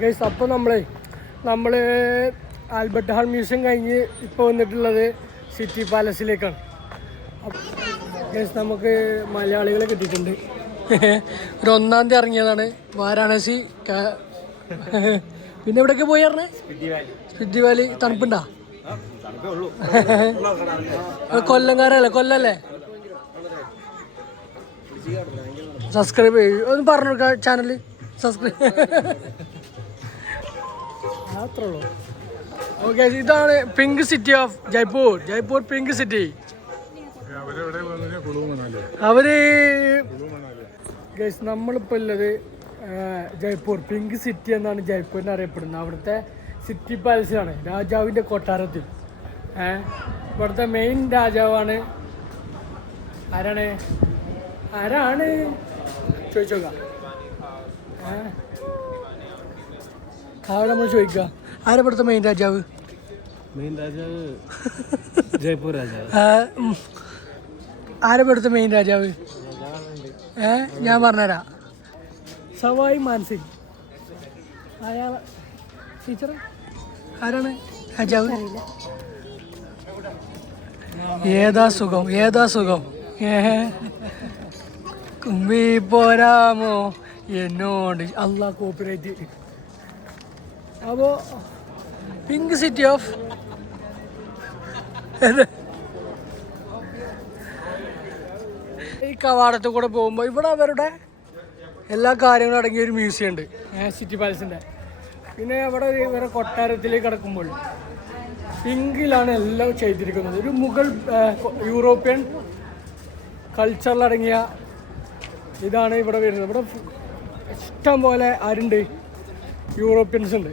Guys അപ്പോൾ നമ്മൾ Albert Hall museum കഴിഞ്ഞ് ഇപ്പോൾ വന്നിട്ടുള്ളത് സിറ്റി പാലസിലേക്കാണ്. ഗൈസ് നമുക്ക് മലയാളികളെ കിട്ടിയിട്ടുണ്ട്. ഒരു 1-ാം തീയതി ഇറങ്ങിയതാണ് വാരാണസി. പിന്നെ എവിടെയൊക്കെ പോയി പറഞ്ഞേ? സ്പിറ്റി വാലി. തണുപ്പുണ്ടാ? കൊല്ലംകാരല്ലേ? കൊല്ലല്ലേ? സബ്സ്ക്രൈബ് ചെയ്യൂ. ഒന്ന് പറഞ്ഞു ചാനല് സബ്സ്ക്രൈബ്. അത്രേ ഉള്ളൂ. ഓക്കെ, ഇതാണ് pink city of Jaipur pink city. നമ്മളിപ്പോൾ ഉള്ളത് ജയ്പൂർ പിങ്ക് സിറ്റി എന്നാണ് ജയ്പൂരിനെ അറിയപ്പെടുന്നത്. അവിടുത്തെ സിറ്റി പാലസിലാണ്, രാജാവിൻ്റെ കൊട്ടാരത്തിൽ. ഇവിടുത്തെ മെയിൻ രാജാവാണ്. ആരാണ് ചോദിച്ചോക്കാം. അവിടെ നമ്മൾ ചോദിക്കുക, ആരാ ഇവിടുത്തെ മെയിൻ രാജാവ്? ജയ്പൂർ രാജാവ്. ആരാ ഇവിടുത്തെ മെയിൻ രാജാവ്? ഞാൻ പറഞ്ഞുതരാം. സവായ് മാൻസിംഗ്. ടീച്ചർ ആരാണ് രാജാവ്? ഏതാ സുഖം കുമ്പി പോരാമോ എന്നോട്. അല്ലാ കോപ്പിറൈറ്റ്. അപ്പോൾ പിങ്ക് സിറ്റി ഓഫ് ഈ കവാടത്തിൽ കൂടെ പോകുമ്പോൾ ഇവിടെ അവരുടെ എല്ലാ കാര്യങ്ങളും അടങ്ങിയ ഒരു മ്യൂസിയം ഉണ്ട്, സിറ്റി പാലസിൻ്റെ. പിന്നെ അവിടെ ഇവരെ കൊട്ടാരത്തിലേക്ക് കിടക്കുമ്പോൾ പിങ്കിലാണ് എല്ലാം ചെയ്തിരിക്കുന്നത്. ഒരു മുഗൾ യൂറോപ്യൻ കൾച്ചറിലടങ്ങിയ ഇതാണ് ഇവിടെ വരുന്നത്. ഇവിടെ ഇഷ്ടം പോലെ ആരുണ്ട്? യൂറോപ്യൻസ് ഉണ്ട്.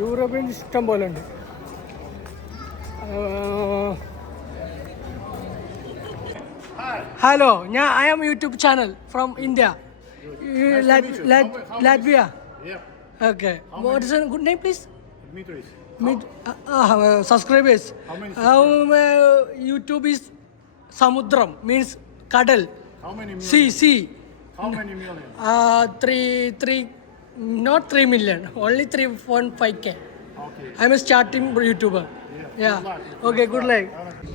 യൂറോപ്യൻസ് ഇഷ്ടം പോലെ ഉണ്ട്. Hello, I am YouTube channel from India, Latvia. Okay. What is your good name, please? Dmitry. Subscribers. YouTube is Samudram, means Kadal. How many million? Sea. How many million? Three, not 3 million. Only 3.5K. Okay. I'm a starting YouTuber. Yeah. Good luck. Okay, good luck.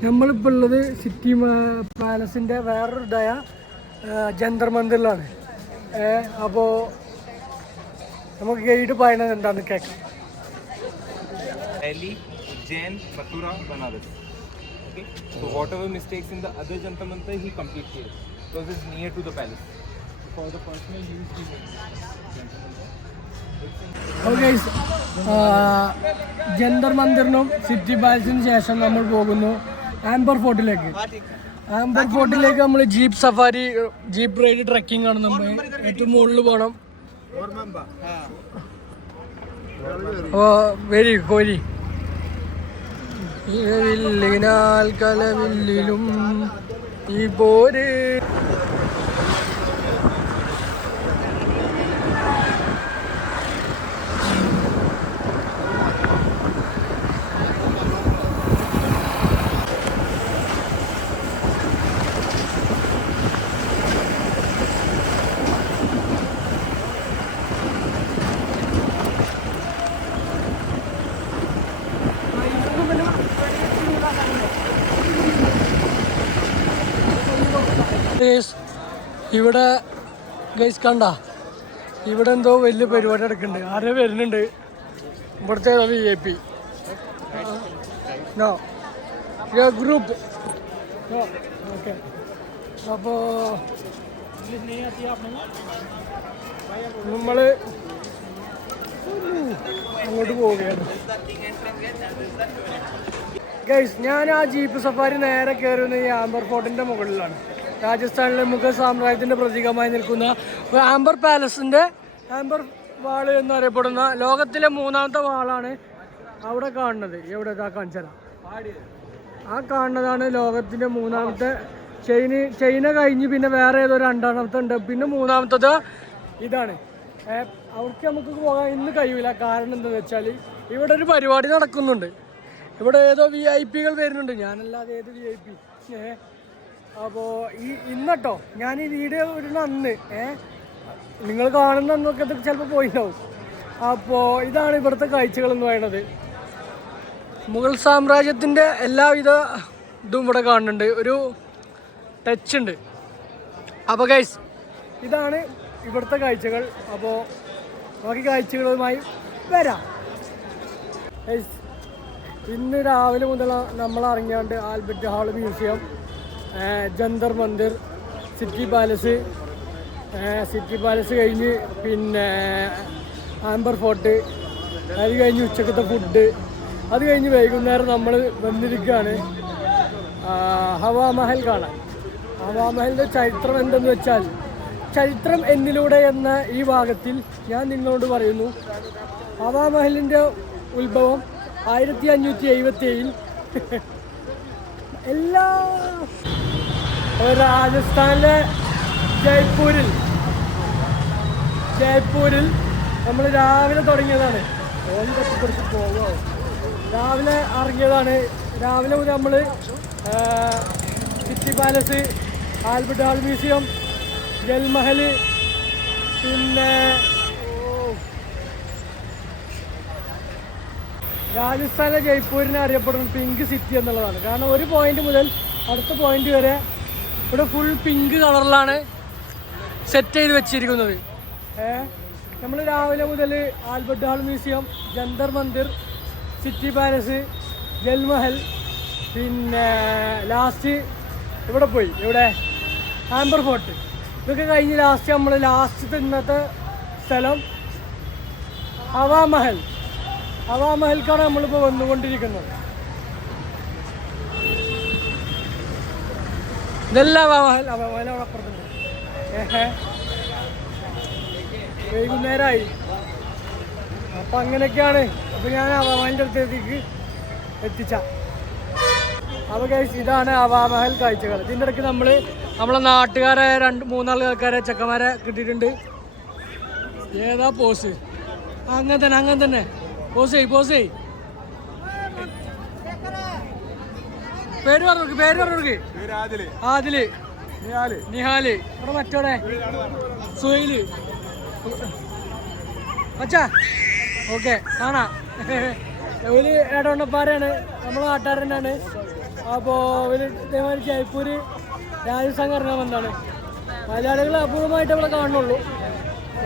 നമ്മളിപ്പോൾ ഉള്ളത് city പാലസിൻ്റെ വേറൊരു ഇതായ ജന്തർ മന്ദിറിലാണ്. അപ്പോൾ നമുക്ക് guide പറയുന്നത് എന്താണെന്ന് കേൾക്കാം. Delhi, Ujjain, Mathura, Banaras. Okay. So whatever mistakes in the other Jantar Mantar, he completely did because it's near to the palace. For the personal use, he made okay, Jantar മന്ദിറിനും city പാലസിനും ശേഷം നമ്മൾ പോകുന്നു ആംബർ ഫോർട്ടിലേക്ക്. ആംബർ ഫോർട്ടിലേക്ക് നമ്മൾ jeep safari, jeep ride, trekking ആണ്. നമ്മൾ ഏറ്റവും മുകളിൽ പോകണം. വെരി കോരി വില്ലിനാൽ കലവില്ലിലും ഈ പോര്. ഇവിടെ ഗൈസ് കണ്ട, ഇവിടെ എന്തോ വലിയ പരിപാടി നടക്കുന്നുണ്ട്. ആരോ വരുന്നുണ്ട്. ഇവിടുത്തെ VIP ഗ്രൂപ്പ്. ഓക്കെ, അപ്പോൾ നമ്മൾ അങ്ങോട്ട് പോവുകയാണ്. ഗൈസ്, ഞാൻ ആ ജീപ്പ് സഫാരി നേരെ കയറുന്ന ഈ ആംബർ ഫോർട്ടിൻ്റെ മുകളിലാണ്. രാജസ്ഥാനിലെ മുഗൾ സാമ്രാജ്യത്തിൻ്റെ പ്രതീകമായി നിൽക്കുന്ന ആംബർ പാലസിൻ്റെ ആംബർ വാള് എന്നറിയപ്പെടുന്ന ലോകത്തിലെ 3ാമത്തെ വാളാണ് അവിടെ കാണുന്നത്. എവിടെ കാണിച്ചാൽ ആ കാണുന്നതാണ് ലോകത്തിൻ്റെ 3ാമത്തെ. ചൈന കഴിഞ്ഞ് പിന്നെ വേറെ ഏതോ 2ാമത്തെ ഉണ്ട്. പിന്നെ 3ാമത്തത് ഇതാണ്. അവർക്ക് നമുക്ക് പോകാൻ ഇന്ന് കഴിയില്ല. കാരണം എന്താണെന്ന് വെച്ചാൽ ഇവിടെ ഒരു പരിപാടി നടക്കുന്നുണ്ട്. ഇവിടെ ഏതോ VIP വരുന്നുണ്ട്. ഞാനല്ലാതെ ഏത് VIP. അപ്പോൾ ഇന്നട്ടോ ഞാൻ ഈ വീഡിയോ ഇടുന്ന അന്ന് നിങ്ങൾ കാണുന്നൊക്കെ ചിലപ്പോൾ പോയിട്ടുണ്ടാവും. അപ്പോൾ ഇതാണ് ഇവിടുത്തെ കാഴ്ചകൾ എന്ന് പറയുന്നത്. മുഗൾ സാമ്രാജ്യത്തിൻ്റെ എല്ലാവിധ ഇതും ഇവിടെ കാണുന്നുണ്ട്, ഒരു ടച്ച് ഉണ്ട്. അപ്പോൾ ഗൈസ് ഇതാണ് ഇവിടുത്തെ കാഴ്ചകൾ. അപ്പോൾ ബാക്കി കാഴ്ചകളുമായി വരാം. ഗൈസ് ഇന്ന് രാവിലെ മുതൽ നമ്മൾ ഇറങ്ങിയാണ്ട് Albert Hall museum, Jantar Mandir, city palace കഴിഞ്ഞ് പിന്നെ ആംബർ ഫോർട്ട്, അത് കഴിഞ്ഞ് ഉച്ചക്കത്തെ ഫുഡ്, അത് കഴിഞ്ഞ് വൈകുന്നേരം നമ്മൾ വന്നിരിക്കുകയാണ് ഹവാമഹൽ കാണാൻ. ഹവാമഹലിൻ്റെ ചരിത്രം എന്തെന്ന് വെച്ചാൽ, ചരിത്രം എന്നിലൂടെ എന്ന ഈ ഭാഗത്തിൽ ഞാൻ നിങ്ങളോട് പറയുന്നു, ഹവാമഹലിൻ്റെ ഉത്ഭവം 1577 എല്ലാ രാജസ്ഥാനിലെ ജയ്പൂരിൽ നമ്മൾ രാവിലെ തുടങ്ങിയതാണ്. ഓടി പോകാമോ? രാവിലെ ഇറങ്ങിയതാണ്. രാവിലെ മുതൽ നമ്മൾ city palace, Albert Hall museum, Jalmahal, പിന്നെ രാജസ്ഥാനിലെ ജയ്പൂരിനെ അറിയപ്പെടുന്നത് പിങ്ക് സിറ്റി എന്നുള്ളതാണ്. കാരണം ഒരു പോയിന്റ് മുതൽ അടുത്ത പോയിന്റ് വരെ ഇവിടെ ഫുൾ പിങ്ക് കളറിലാണ് സെറ്റ് ചെയ്ത് വെച്ചിരിക്കുന്നത്. നമ്മൾ രാവിലെ മുതൽ Albert Hall museum, Jantar Mandir, city palace, Jalmahal, പിന്നെ ലാസ്റ്റ് ഇവിടെ പോയി, ഇവിടെ ആംബർ ഫോർട്ട്, ഇതൊക്കെ കഴിഞ്ഞ് ലാസ്റ്റ് നമ്മൾ ഇന്നത്തെ സ്ഥലം ഹവാമഹൽക്കാണ് നമ്മളിപ്പോൾ വന്നുകൊണ്ടിരിക്കുന്നത്. ഇതെല്ലാം ഹവാമഹൽ അപ്പുറത്തുണ്ട്. വൈകുന്നേരമായി. അപ്പം അങ്ങനെയൊക്കെയാണ്. അപ്പോൾ ഞാൻ ഹവാമഹലിൻ്റെ അടുത്തേക്ക് എത്തിച്ച. അപ്പോൾ ഗൈസ് ഇതാണ് ഹവാമഹൽ കാഴ്ചകൾ. ഇതിൻ്റെ ഇടയ്ക്ക് നമ്മളെ നാട്ടുകാരെ 2-3 ആൾക്കാരെ ചെക്കന്മാരെ കിട്ടിയിട്ടുണ്ട്. ഏതാ പോസ്? അങ്ങനെ തന്നെ പോസ് ചെയ്. പേര് പറഞ്ഞു. ആദില്, നിഹാല്, ഇവിടെ മറ്റോടെ സുഹൈല്. അച്ഛാ ഓക്കെ കാണാം. ഒരു ഏടവണ്ണപ്പാറയാണ്, നമ്മളെ നാട്ടുകാർ തന്നെയാണ്. അപ്പോൾ ഒരു ഇതേമാതിരി ജയ്പൂര് രാജസ്ഥാൻ കറങ്ങാൻ വന്നതാണ്. മലയാളികൾ അപൂർവമായിട്ട് ഇവിടെ കാണുന്നുള്ളൂ.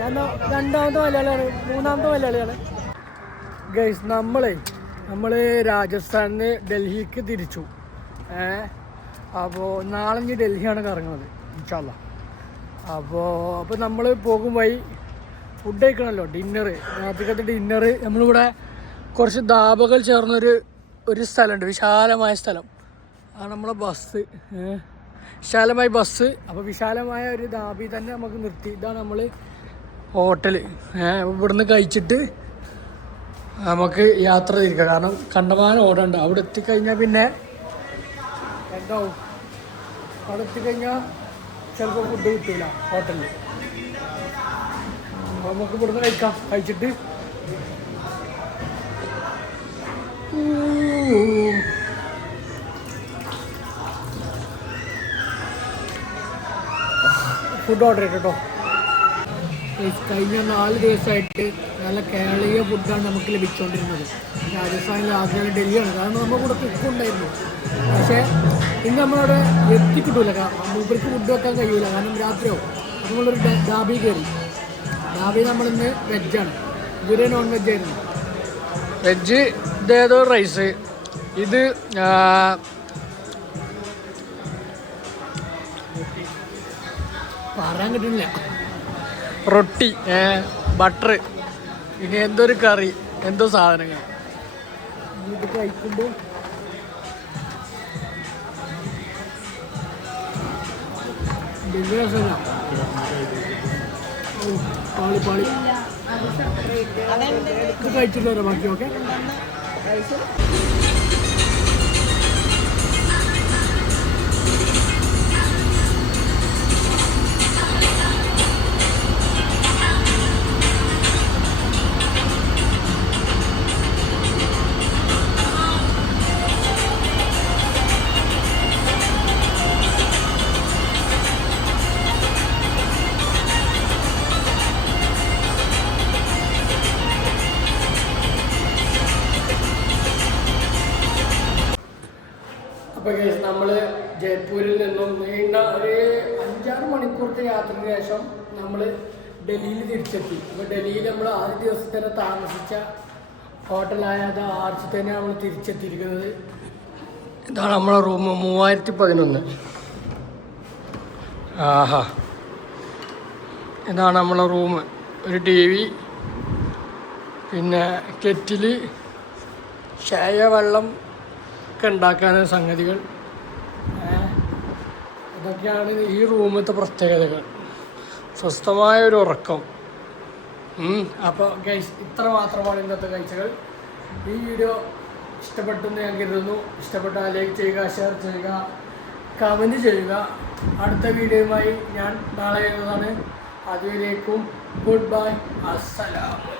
ഞാൻ 2ാമത്തെ മലയാളിയാണ്, 3ാമത്തെ മലയാളിയാണ്. ഗൈസ് നമ്മൾ രാജസ്ഥാനിൽ നിന്ന് ഡൽഹിക്ക് തിരിച്ചു. അപ്പോൾ നാളെ ഇനി ഡൽഹിയാണ് കറങ്ങുന്നത് ഇൻഷാ അല്ലാ. അപ്പോൾ നമ്മൾ പോകും വഴി ഫുഡ് കഴിക്കണമല്ലോ, ഡിന്നറ്, രാത്രിക്കത്തെ ഡിന്നറ്. നമ്മളിവിടെ കുറച്ച് ധാബകൾ ചേർന്നൊരു സ്ഥലമുണ്ട്, വിശാലമായ സ്ഥലം. ആ നമ്മളെ ബസ്, വിശാലമായ ബസ്. അപ്പോൾ വിശാലമായ ഒരു ധാബി തന്നെ നമുക്ക് നിർത്തി. ഇതാണ് നമ്മൾ ഹോട്ടൽ. ഇവിടുന്ന് കഴിച്ചിട്ട് നമുക്ക് യാത്ര തിരിക്കാം. കാരണം കണ്ടമാനം ഓടണ്ട. അവിടെ എത്തിക്കഴിഞ്ഞാൽ പിന്നെ എന്താവും, അവിടെ എത്തിക്കഴിഞ്ഞാൽ ചിലപ്പോൾ ഫുഡ് കിട്ടില്ല ഹോട്ടലിൽ. നമുക്ക് ഇവിടുന്ന് കഴിച്ചിട്ട് ഫുഡ് ഓർഡർ ചെയ്തു കേട്ടോ. കഴിഞ്ഞ 4 ദിവസമായിട്ട് നല്ല കേരളീയ ഫുഡാണ് നമുക്ക് ലഭിച്ചുകൊണ്ടിരുന്നത്. രാജസ്ഥാനിൽ ആദ്യം ഡൽഹിയാണ്, കാരണം നമ്മുടെ കൂടെ കുക്കുണ്ടായിരുന്നു. പക്ഷേ ഇന്ന് നമ്മളവിടെ എത്തിക്കിട്ടൂല, മൂപ്പർക്ക് ഫുഡ് വെക്കാൻ കഴിയൂല, കാരണം രാത്രിയാവും. നമ്മളൊരു ഡാബി കയറി. ഡാബി നമ്മളിന്ന് വെജാണ്, ഇതുവരെ നോൺ വെജ് ആയിരുന്നു. വെജ് ഇതേതോ റൈസ്, ഇത് പറയാൻ കിട്ടുന്നില്ല, റൊട്ടി, ബട്ടർ, പിന്നെ എന്തൊരു കറി, എന്തോ സാധനങ്ങൾ. ഇത് കഴിക്കുമ്പോൾ വലിയ രസമില്ല. പാളി ഇത് കഴിച്ചിട്ട് വരാം ബാക്കി. ഓക്കെ. അപ്പോൾ കേസ് നമ്മൾ ജയ്പൂരിൽ നിന്നും നീണ്ട ഒരു 5-6 മണിക്കൂറത്തെ യാത്രയ്ക്ക് ശേഷം നമ്മൾ ഡൽഹിയിൽ തിരിച്ചെത്തി. അപ്പോൾ ഡൽഹിയിൽ നമ്മൾ ആദ്യ ദിവസം തന്നെ താമസിച്ച ഹോട്ടലായ അത് ആർച്ച് തന്നെ നമ്മൾ തിരിച്ചെത്തിയിരിക്കുന്നത്. ഇതാണ് നമ്മളെ റൂം 3011. ആഹാ, ഇതാണ് നമ്മളെ റൂം. ഒരു TV, പിന്നെ കെറ്റില്, ചായ വെള്ളം ഒക്കെ ഉണ്ടാക്കാനുള്ള സംഗതികൾ. ഇതൊക്കെയാണ് ഈ റൂമിലത്തെ പ്രത്യേകതകൾ. സ്വസ്ഥമായൊരു ഉറക്കം. അപ്പോൾ ഗൈസ്, ഇത്ര മാത്രമാണ് ഇന്നത്തെ കാഴ്ചകൾ. ഈ വീഡിയോ ഇഷ്ടപ്പെട്ടെന്ന് ഞാൻ കരുതുന്നു. ഇഷ്ടപ്പെട്ടാൽ ലൈക്ക് ചെയ്യുക, ഷെയർ ചെയ്യുക, കമൻറ്റ് ചെയ്യുക. അടുത്ത വീഡിയോയുമായി ഞാൻ നാളെ വരുന്നതാണ്. അതുവരേക്കും ഗുഡ് ബൈ, അസ്സലാമു അലൈക്കും.